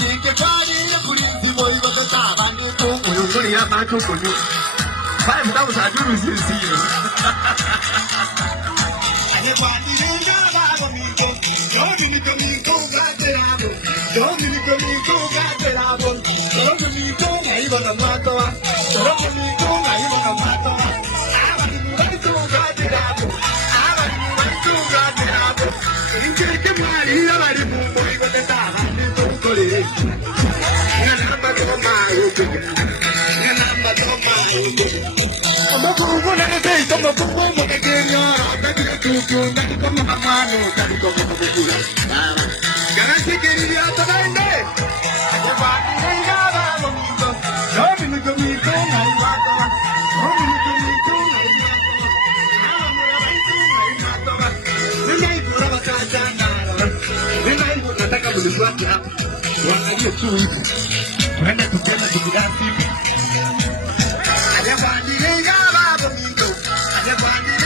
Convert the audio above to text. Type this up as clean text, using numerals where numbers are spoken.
Chike kwani ya kulinzi boy wakata bani tu uyunguli ya macho kunyu. Pai mtamu sajuru sisi. Ane kwani renga babo miko. Dominico miko gaterabo. Dominico miko gaterabo. Dominico na iba na mato. Dominico na iba na mato. Abani mwanito gaterabo. Abani mwanito gaterabo. Inke mari ya bari mumbo wakata bani tu kole. Namba to mayo. Namba to mayo. Omokubu na nete tomo kubu mokekenya. Tuku ndaki kama mamano kadi kama kubu. Garanti kiriya tabende. Ajabani ngaba momito. Dominico mito ngai wako. Dominico mito ngai wako. Amora baitu ngai wako. Ngai pura bakajana. Ngai nataka bulishwa hapa. Wangalie tu hivi. Tuende tukenda tukidasi.